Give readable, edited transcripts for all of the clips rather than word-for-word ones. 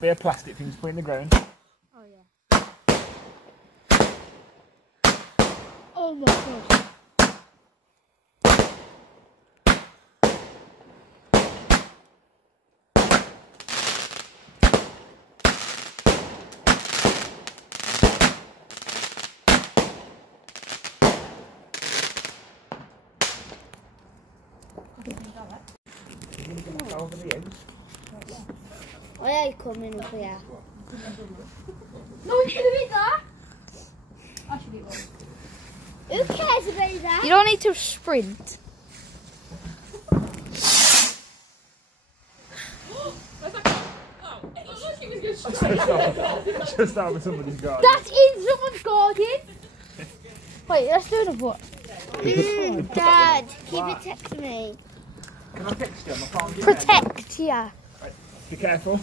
Bit of plastic things put in the ground. Oh yeah. Oh my god. I ain't coming up here. No, it's gonna be that. I should eat one. Who cares about that? You don't need to sprint. Just out of somebody's garden. That's in someone's garden. Wait, let's do another one. Dad, keep it text me. Can I text you? I can't do Protect ya. Right, be careful.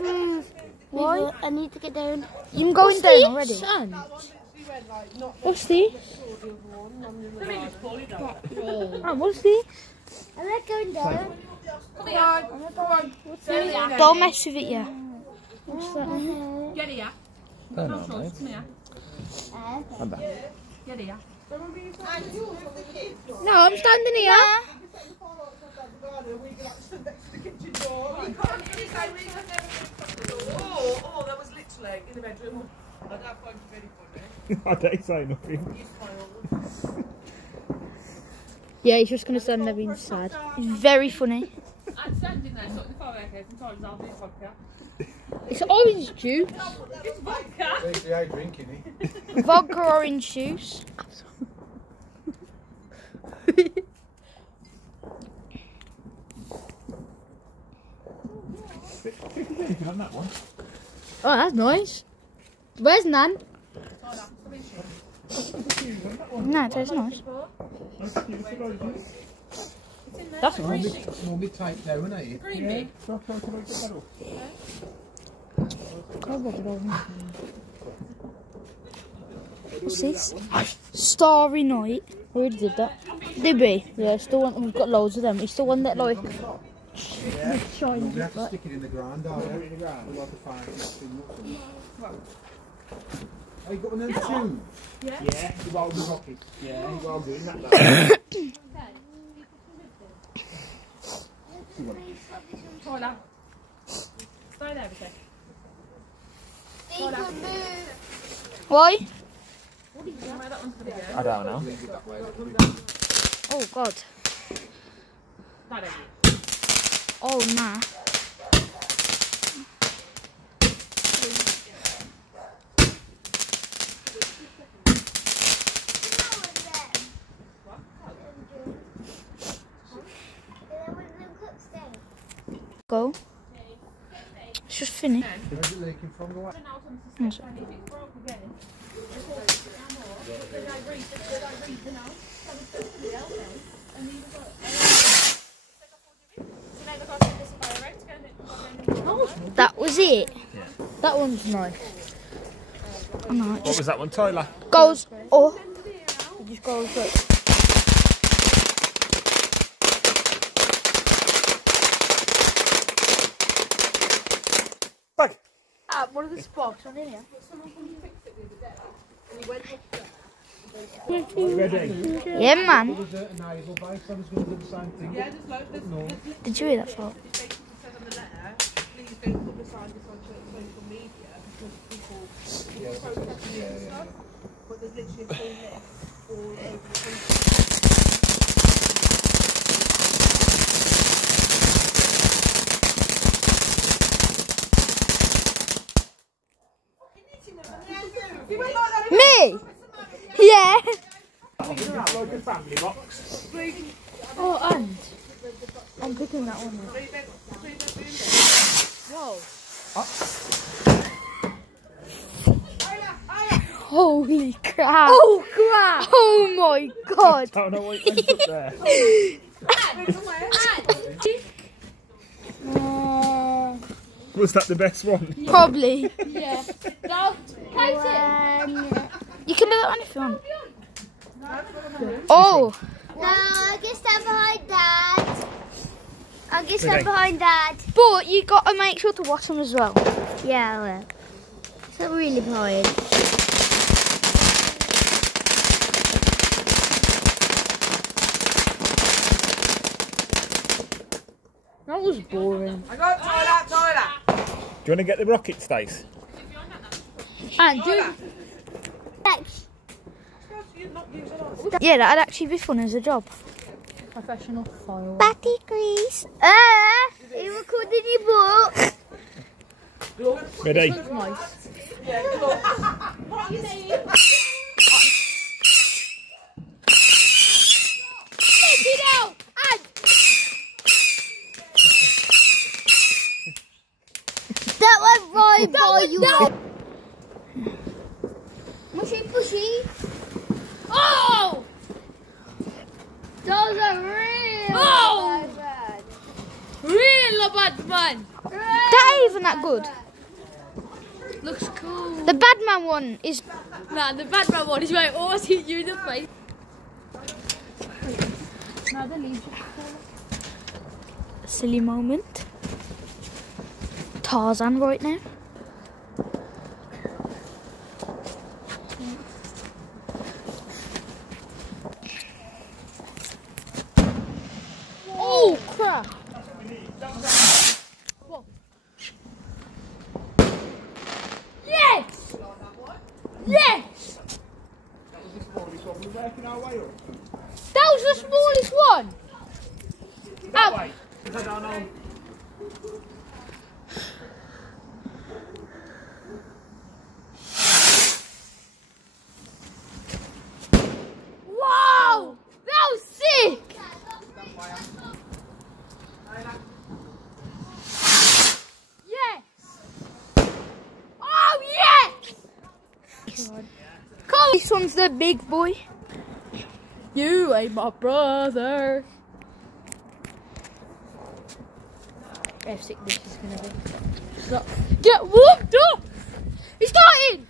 Move. Why? I need to get down. You're going down already. What's this? Oh, what's this? I'm not going down. Come on. What's that? Don't mess with it, yeah. What's that? Get here. No, no, mate. Come here. I'm back. Get here. No, I'm standing here. Oh, that was literally in the bedroom. I don't find you very funny. I don't say nothing. You smile. Yeah, he's just going to stand there being sad. It's very funny. I'm standing there, sorting the fire ahead, and sometimes I'll do vodka. It's orange juice. It's vodka. They ain't drinking it. Vodka orange juice. On that one. Oh, that's nice. Where's Nan? No, it tastes nice. That's nice. It's normally tight down, ain't it? Green bean. What's this? Starry Night. We already did that. Did we? Yeah, still one. We've got loads of them. It's still one that like. Yeah. Shiny. We have to stick it in the ground, are we? In the ground. Like a fire thing. Oh, you got one of them too? Yeah, the wild rocket. Yeah, he's well doing that. Tyler. Stay there a sec. Why? Where that one's going to go? I don't know. Oh God. That over. Oh nah. Go. It's just finished. Where's it leaking from? The way? Yes. That was it. Yeah. That one's nice. Oh, no, it What just was that one, Tyler? goes. Oh, it just goes like. Bag. What are the sparks on in here? Ready? Yeah, man. Was it a naval base? I was going to do the same thing. Yeah, just load this. No. Did you hear that fart? It says on the letter, please don't publicise this on social media because people protesting and stuff. But there's literally a full list all over the country. Me? Yeah. Like a family box. Oh, and I'm picking that one up. Whoa. Holy crap. Oh crap! Oh my god. I don't know what went up there. Was that the best one? Probably. Yeah. Now, You can do that one if you want. Oh. No, I can stand behind Dad. I can stand Okay. behind Dad. But you got to make sure to wash them as well. Yeah, I will. It's not really behind. That was boring. I got toilet. Do you want to get the rocket, Stace? And do. Yeah, that'd actually be fun as a job. Professional file. Batty grease. Are you recording your book? Ready? Nice. Take it out! And That went right by you. down. Mushy pushy. Oh! Those are real. Oh! bad. Real bad man. That ain't even that good. Looks cool. The bad man one is. Nah, the bad man one is right. Always hit you in the face. Now the leaves. Silly moment. Tarzan right now. Oh crap! Whoa. Yes! Yes! That was the smallest one. That way. 'Cause I don't know. Wow! That was sick! Yes! Oh yes! Come, this one's the big boy. You ain't my brother. How sick this is gonna be. Stop. Get warmed up! He's starting!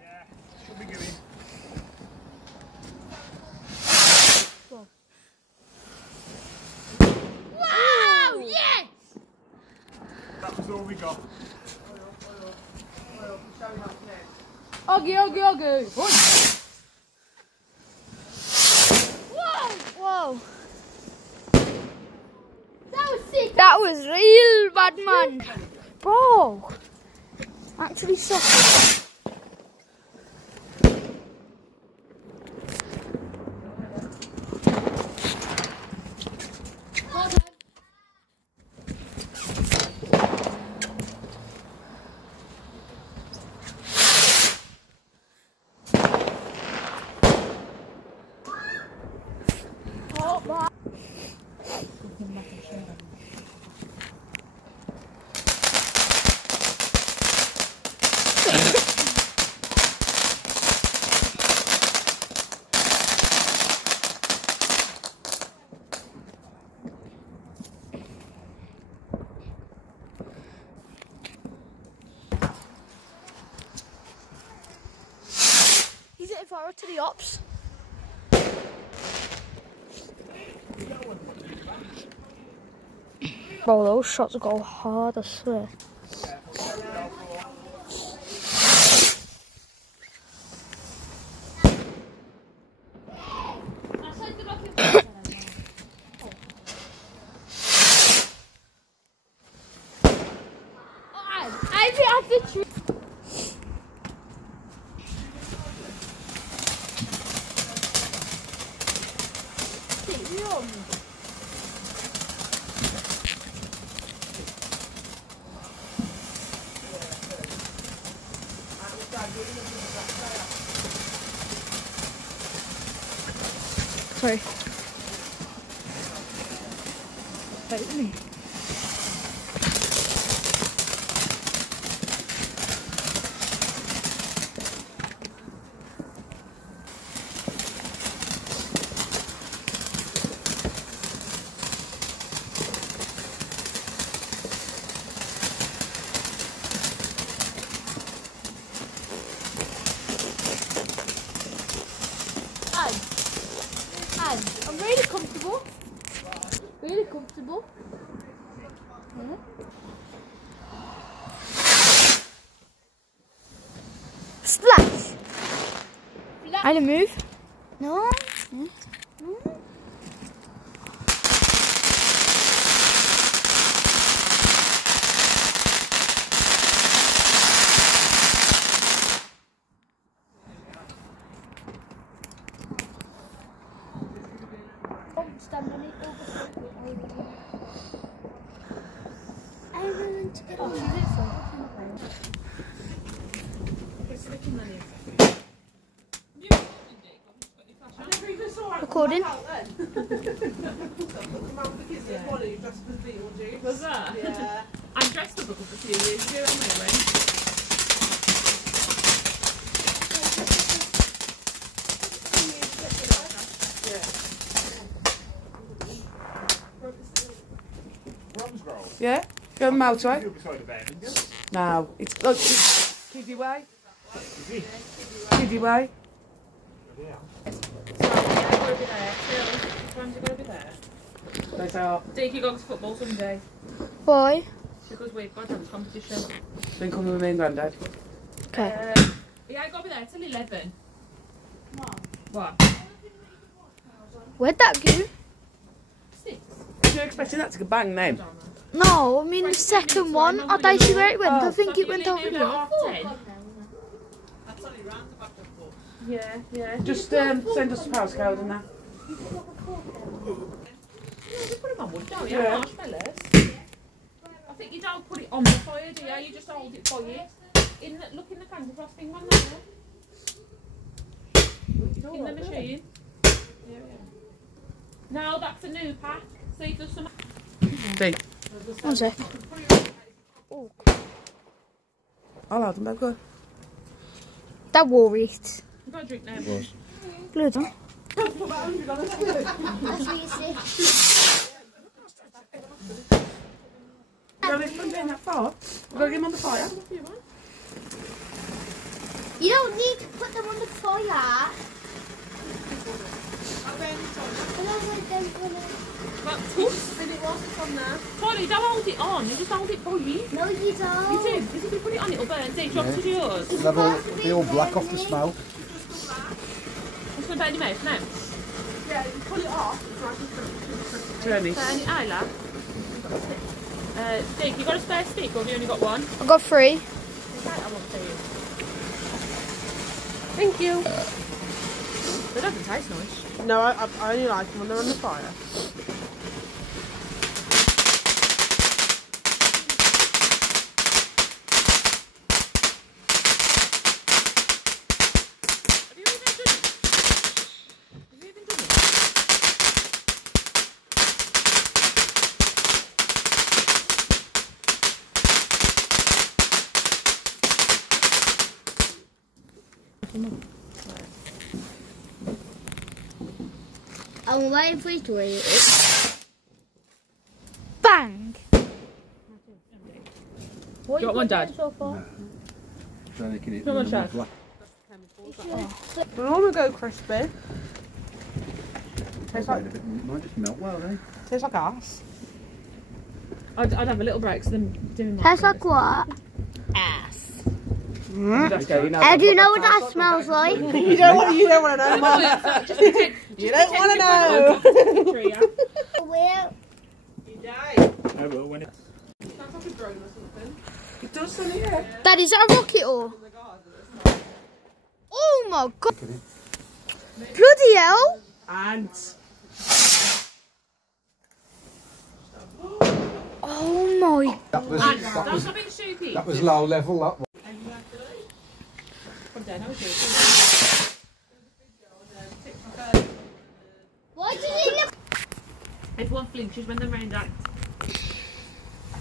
Yeah, should be going. Wow! Yes! That was all we got. Oggy, oggy, oggy. Whoa! Whoa! That was sick. That was real bad, man. Bro, actually sucked. He's at far to the ops. Bro, those shots go hard, I swear. I think I have to tree. Sorry. Bite me. then. I'm really comfortable. Really comfortable. Splash! I didn't move. No. Recording. Was that? Yeah. I dressed up a few years ago anyway. Yeah? Go on the motorway. You're beside the bed, aren't you? No, it's look, it's kiddie way. Kiddie way. Yeah. They say, oh, Deke, you go to football someday Why? because we've got a dance competition. then come with me and Grandad. Okay. Yeah, I got to be there till 11. What? Where'd that go? 6? You're expecting that to go bang then? No, I mean the second one. I don't see where it went. I think it went over here. here. Half 10. Yeah. Just send us the postcode and that. Just put them on wood, don't you? Yeah. Marshmallows. I think you don't put it on the fire, do you? You just hold it by it. Look in the fancy cross thing on there. In the machine. Yeah. No, that's a new pack. See if there's some. See, 1 sec. I'll hold them, babe, go. That wore it. You've got a drink now. Blood, huh? That's what you say. Go this one down that far. We've got to get him on the fire. You don't need to put them on the fire. But toast. And it wasn't on there. Tony, don't hold it on. You just hold it by it. No, you don't. You do. Because if you put it on, it'll burn. See, drop to yours. They all black off the smoke. It's going to burn your mouth now. Yeah, you pull it off. Turn it. Turn it out, lad. Dick, you got a spare stick or have you only got one? I got 3. I want for you. Thank you. They don't taste nice. No, I only like them when they're on the fire. Have you even done it? Have you even done it? I'm waiting for you to eat it. Bang! You got one, Dad? So far? Come on, Chad. We want to go crispy. Tastes like, Might just melt well, eh? tastes like ass. I'd have a little break so them doing that. Tastes like what? Ass. How do you know what that smells like? You don't want to know, Mum. You don't want to know. Where? I will when it. Sounds like a drone or something. It does, Sonny, yeah. Dad, is that a rocket or? Oh my god! Bloody hell! Ants. Oh my! That was low level. That one. Why does it look? Everyone flinches when they're round that.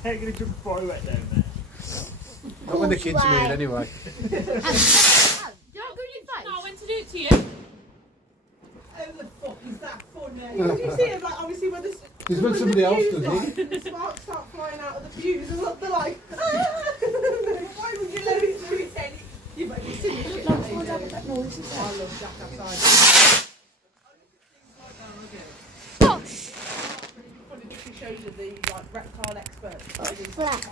I ain't gonna jump far wet down there. Not when the kids are in, anyway. Don't go in your face. No, I went to do it to you. Oh, the fuck is that funny? Did you see it? Like, obviously, when the This is when somebody else does it. the sparks start flying out of the fuse, and look, they're like, ah! Why would you let it do it then? You might be silly. I love Jack outside. shows you the like reptile experts. Splash.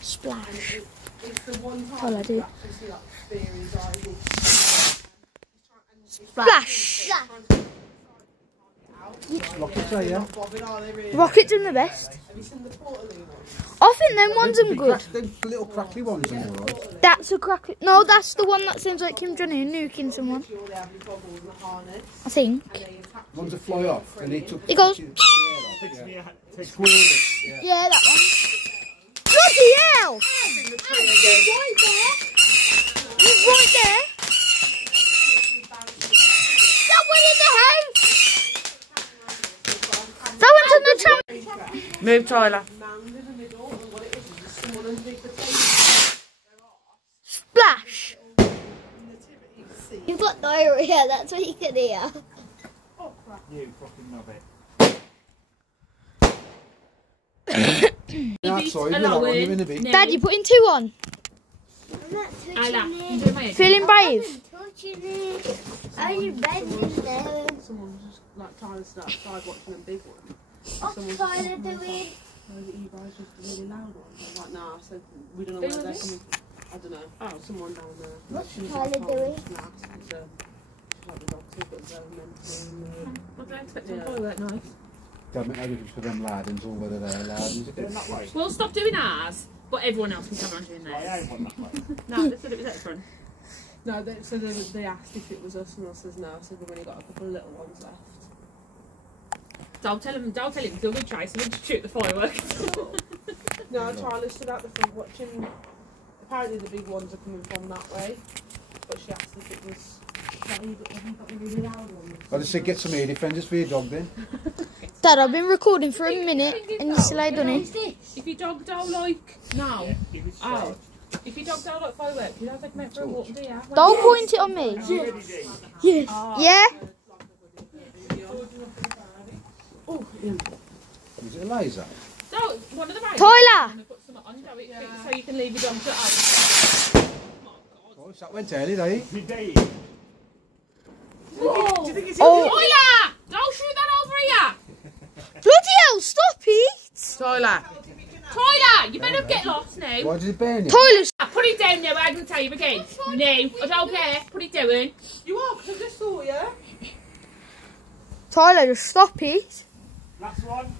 Splash. It's the one time Well, I do. you actually see like fairies eyes. Splash. Rockets are, yeah. Rockets are the best. Have you seen the portal ones? I think them ones are good. The little crackly ones are alright. That's a crack. No, that's the one that seems like Kim Jong-un nuking someone. Sure they have your goggles and a harness. I think. And they attack Ones that fly off and they took. He goes. Squirrely. Yeah, that one. Bloody hell! He's right there. He's right there. That went in the house. That went on the tram. Move, Tyler. mound in the middle, and what it is just someone underneath the table. Splash. You've got diarrhea, that's what you can hear. You fucking knob it. Outside, you're in a bit. Dad, you putting 2 on. I'm not touching it. Feeling brave? I'm touching it. Are you bending there? Someone's just like Tyler stood outside watching them big ones. What's Tyler doing? Oh, is it you guys just the really loud ones? I'm like, nah, so we don't know where they're coming from. I don't know. Oh, someone down there. What's She was Tyler like, oh, doing? just last, she's like the doctor, but it's What do I expect to work nice? Don't make no difference for them ladins or whether they're ladins. That way. We'll stop doing ours, but everyone else can come on doing I theirs. ain't one that way. No, they said it was extra. No, so they asked if it was us, and I says no. So we've only got a couple of little ones left. Don't tell him, they'll try, so we'll just shoot the fireworks. No, Tyler stood out the front watching. Apparently the big ones are coming from that way, but she asked if it was. Have you got the really loud ones? I just said get some air defenders for your dog then. Dad, I've been recording for a minute and you still ain't done it. If your dog don't like, no. Yeah, give it Oh. If your dog don't like fireworks, you don't take him out for a walk, do you? Don't point it on me. Yes. Yeah? Oh, yeah. Is it a laser? So, one of the right. Tyler! Put some on, so you can leave your dog to out. Oh, that went early, eh? You did. Oh, Tyler! Don't shoot that over here! bloody hell, stop it! Tyler! Tyler, you better get lost now. Why did it burn you? Tyler, Put it down now, I'm going to tell you again. No, I don't care. Put it down. You are, because I just saw you. Tyler, just stop it. Last one.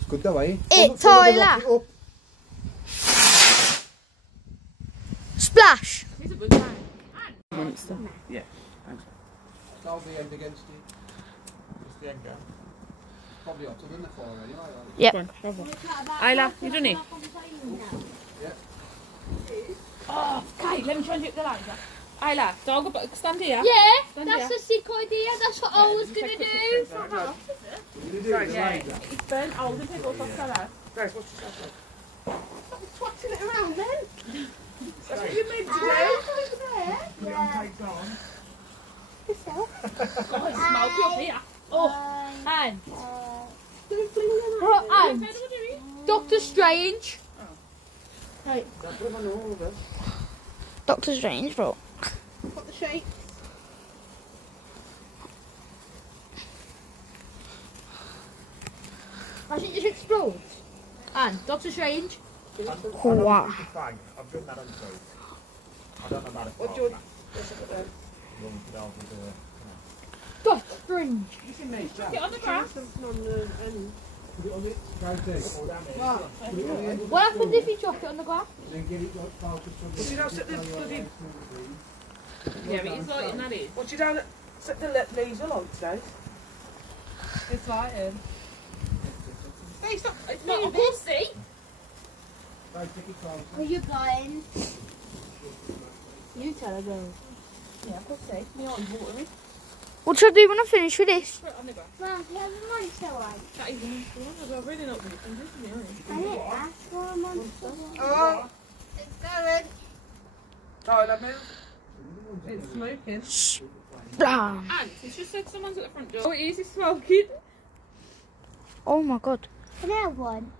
It's good though, eh? It, Follow the Tyler. rocket up. Splash. It's a good time. Yeah. Thanks. That'll be end against you. It's the end game. Probably hotter than the fire anyway. Yeah. Isla, you done it? Yeah. Oh, okay, let me try and get the lighter. Isla, dog, stand here. Yeah, Stand that's here. a sick idea. That's what I was going to do. Yeah, it's burnt old and people off cellar. Guys, what's your stuff like? Twatting it around then. That's what you meant to do. Yeah. Take on. God, it's smoky up here. Oh, and And Doctor Strange. Doctor Strange, bro. Got the shape. I think just explodes. And Doctor Strange. Wow. I've done that on both. I don't know about it. What do you Doctor Strange. get on the grass. something on the end? Put it on it. Right there. What happens if you drop it on the ground? Then get it like focused on the. What you down set the bloody? Yeah, but it's lighting, that is. What you down set the laser light today? It's lighting. Hey, stop. It's not, I can't see. Right, take it close. Are you blind? You tell her, girl. Yeah, I can't see. My eye's watering. What should I do when I finish with this? Put it on the grass. Mum, you have a monster one. That is nice. I've really not been this is me, I didn't ask for a monster one. Oh, it's going. Tyler, move. It's smoking. Blam. And it's just said someone's at the front door. Oh, it is, it's smoking. Oh my god. Can I have one?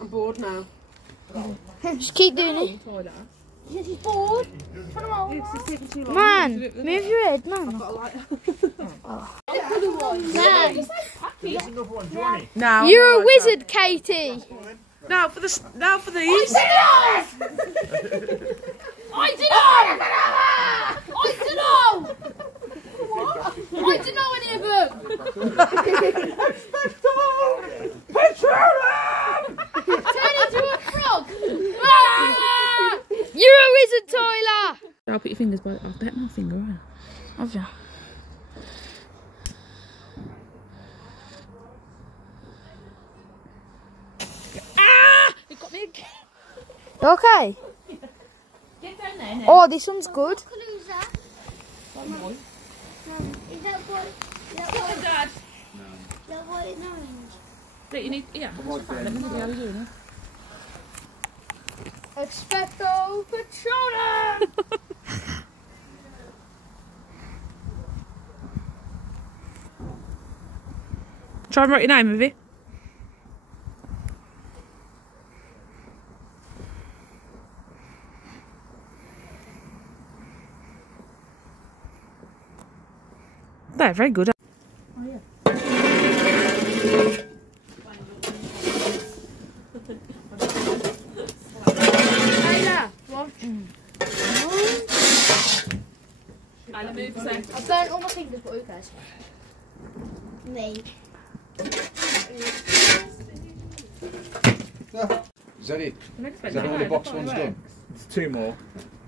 I'm bored now. Just keep doing it. Tyler. Because he's bored. It's taking too long. Man, move your head, man. Got a light. Now on, Johnny. No. You're a wizard, Katie. Now for these. I don't know. I don't know any of them. Turn into a frog. You're a wizard, Tyler. I'll put your fingers by. I'll bet my finger on. Have you? It got me again. Okay. Get down there now. Oh, this one's good. What colour is that? Boy. Is that what? Oh, Dad. Is that what it's orange? That you need. Yeah. Let me see how you're doing it. Expecto Patronum. Try and write your name, maybe. They're very good. Oh, yeah. Tyler, watch. I'll move the same. I've burnt all my fingers, but who cares? Me. Is that it? Is Is that all the box ones done? It's two more.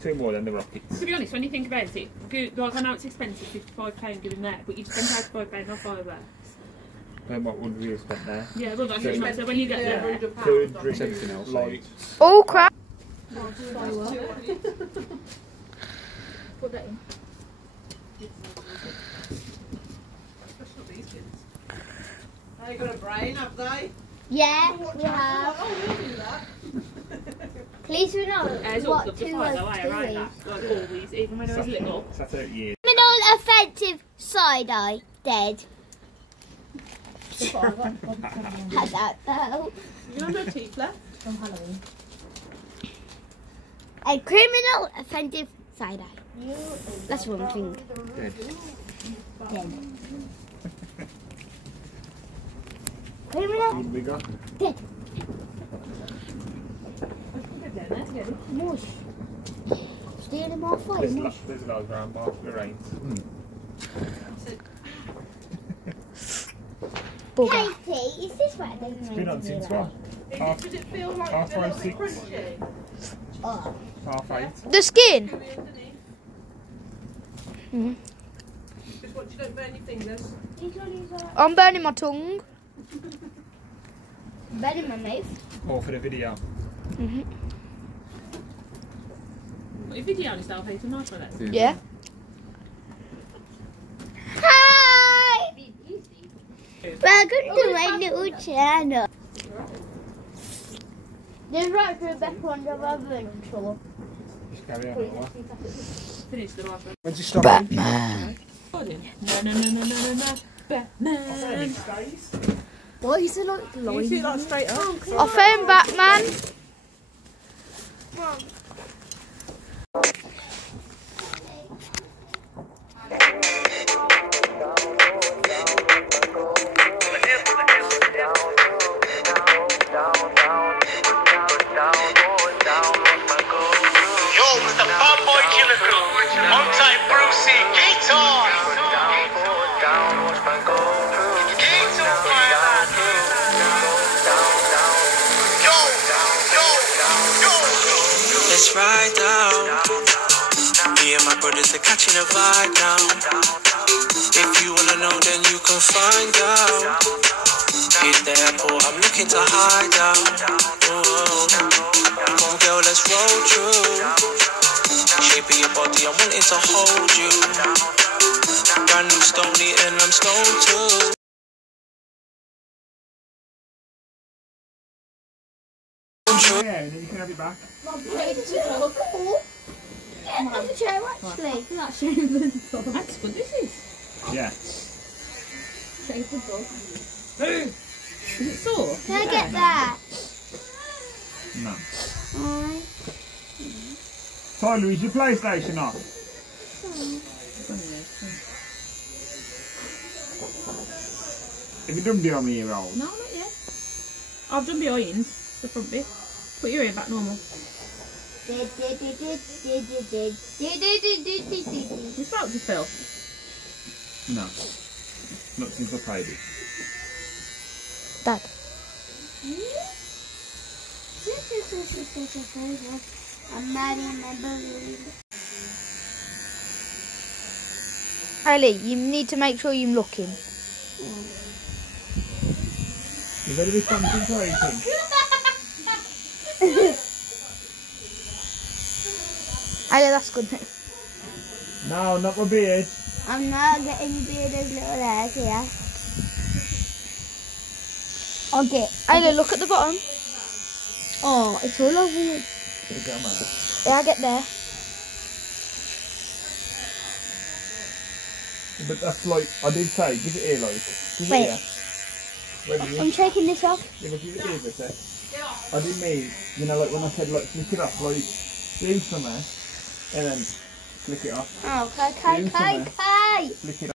Two more than the rockets. To be honest, when you think about it, like I know it's expensive, £55 giving that, but you spend £85 on fireworks. Then what would we have spent there? Yeah, well, that's what so when you get there. Food, drinks, Everything else. lights. Oh crap! Put that in. They got a brain, have they? Yeah, we have. Oh, we'll do that. Please we know It's what all two the fire was away, right? Like always, even when I was little. That's 8 years. Criminal offensive side eye dead. Had that though. You have no teeth left? From Halloween. A criminal offensive side eye. That's one thing. Dead. Dead. Criminal What have we got? dead. Mush. Stealing more fire. There's Mush. a lot of ground bar for the rains. Katie, is this what It's been on since what? Half, Does it feel like half a little 5, bit 6, crunchy? Oh. half 8. The skin. Gooey underneath. Mhm. Just watch you don't burn your fingers. I'm burning my tongue. Burning my mouth. All for the video. Mhm. What, your video on yourself, it's a nice one. Yeah. Hi! Welcome to my new channel. There's right for Rebecca on the other control. Just carry on. Finish the last one. When's it stop? Batman. No. Batman. Why is it like You see that straight up? I found Batman. Let's ride down. Me and my brothers are catching a vibe now. If you wanna know, then you can find out. Hit the airport, I'm looking to hide out. Oh, come girl, let's roll through. Shape of your body, I'm wanting to hold you. Brand new Stony and I'm stoned too. Yeah, and then you can have it back. Another chair actually. That's good, this is. Yeah. Is it sore? Can I get that? No. Alright. Tyler, is your PlayStation off? Have you done behind me, rolls? No, not yet. I've done behind the front bit. Put your ear back normal. You smoked it, Phil? No. Not since I paid it. Dad. I'm not in my balloon. Ellie, you need to make sure you're looking. You better be concentrating. Ellie, that's good. No, not my beard. I'm not getting bearded little hairs here. Okay. Ellie, look at the bottom. Oh, it's all over you. Yeah, get there. But that's like, I did say, give it here, like. Give Wait. it here. Wait, I'm taking this off. yeah, but give it here, but I didn't mean, you know, like when I said, like, flick it off, like, do something, and then flick it off. Oh, okay. Flick it